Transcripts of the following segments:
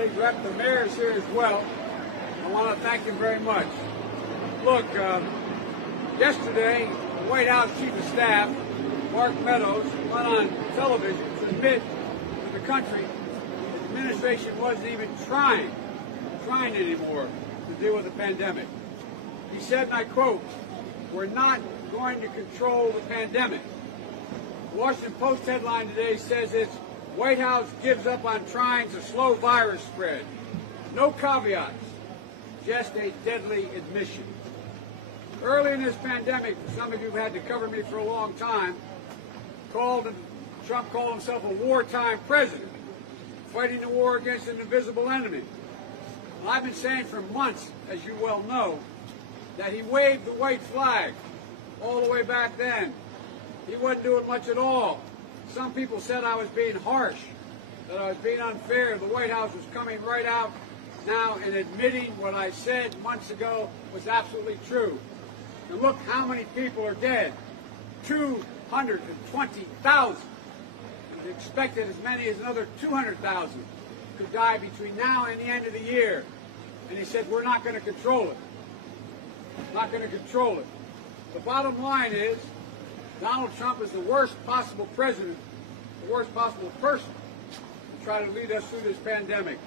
State Rep, the mayor is here as well. I want to thank him very much. Look, yesterday, the White House Chief of Staff, Mark Meadows, went on television to admit to the country the administration wasn't even trying anymore to deal with the pandemic. He said, and I quote, "We're not going to control the pandemic." The Washington Post headline today says it's White House gives up on trying to slow virus spread. No caveats, just a deadly admission. Early in this pandemic, some of you have had to cover me for a long time, Trump called himself a wartime president, fighting the war against an invisible enemy. Well, I've been saying for months, as you well know, that he waved the white flag all the way back then. He wasn't doing much at all. Some people said I was being harsh, that I was being unfair. The White House was coming right out now and admitting what I said months ago was absolutely true. And look how many people are dead. 220,000. We expected as many as another 200,000 could die between now and the end of the year. And he said, we're not going to control it. Not going to control it. The bottom line is, Donald Trump is the worst possible president, the worst possible person to try to lead us through this pandemic.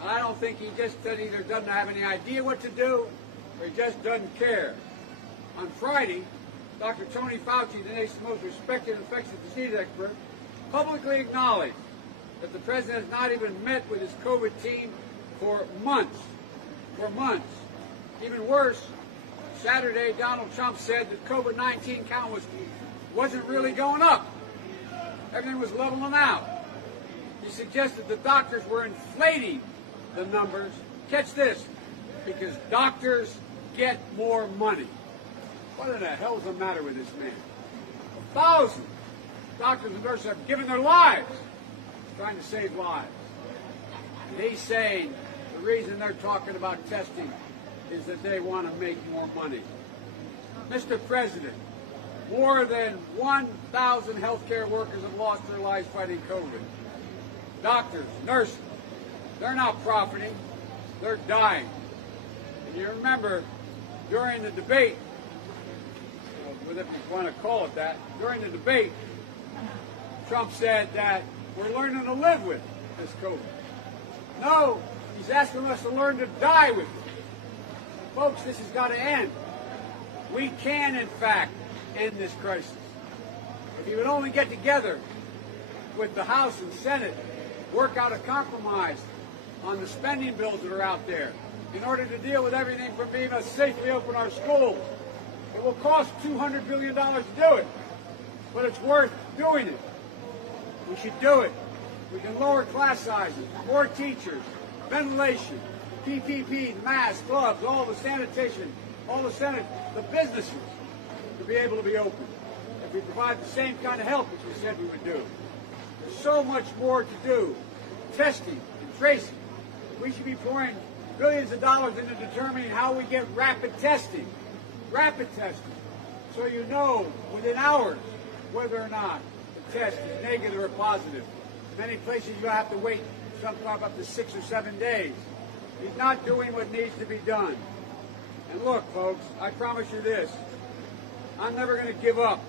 And I don't think he just either doesn't have any idea what to do or he just doesn't care. On Friday, Dr. Tony Fauci, the nation's most respected infectious disease expert, publicly acknowledged that the president has not even met with his COVID team for months. For months. Even worse, Saturday, Donald Trump said that COVID-19 count wasn't really going up. Everything was leveling out. He suggested the doctors were inflating the numbers. Catch this, because doctors get more money. What in the hell is the matter with this man? 1,000 doctors and nurses have given their lives trying to save lives. And he's saying the reason they're talking about testing is that they want to make more money. Mr. President, more than 1,000 healthcare workers have lost their lives fighting COVID. Doctors, nurses, they're not profiting, they're dying. And you remember during the debate, if you want to call it that, during the debate, Trump said that we're learning to live with this COVID. No, he's asking us to learn to die with it. Folks, this has got to end. We can, in fact, end this crisis. If you would only get together with the House and Senate, work out a compromise on the spending bills that are out there in order to deal with everything from being able to safely open our schools. It will cost $200 billion to do it, but it's worth doing it. We should do it. We can lower class sizes, more teachers, ventilation, PPP, masks, gloves, all the sanitation, the businesses to be able to be open. If we provide the same kind of help as we said we would do. There's so much more to do. Testing and tracing. We should be pouring billions of dollars into determining how we get rapid testing. Rapid testing. So you know within hours whether or not the test is negative or positive. In many places you have to wait sometimes up to 6 or 7 days. He's not doing what needs to be done. And look, folks, I promise you this. I'm never going to give up.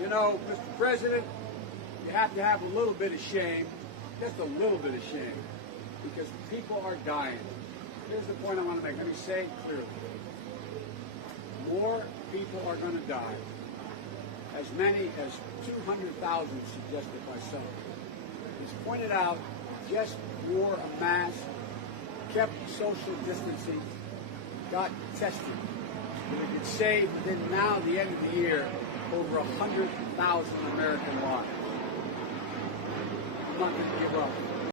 You know, Mr. President, you have to have a little bit of shame, just a little bit of shame, because people are dying. Here's the point I want to make. Let me say it clearly. More people are going to die. As many as 200,000 suggested by some. It's pointed out, just wore a mask, kept social distancing, got tested. And we could save within now the end of the year over 100,000 American lives. I'm not going to give up.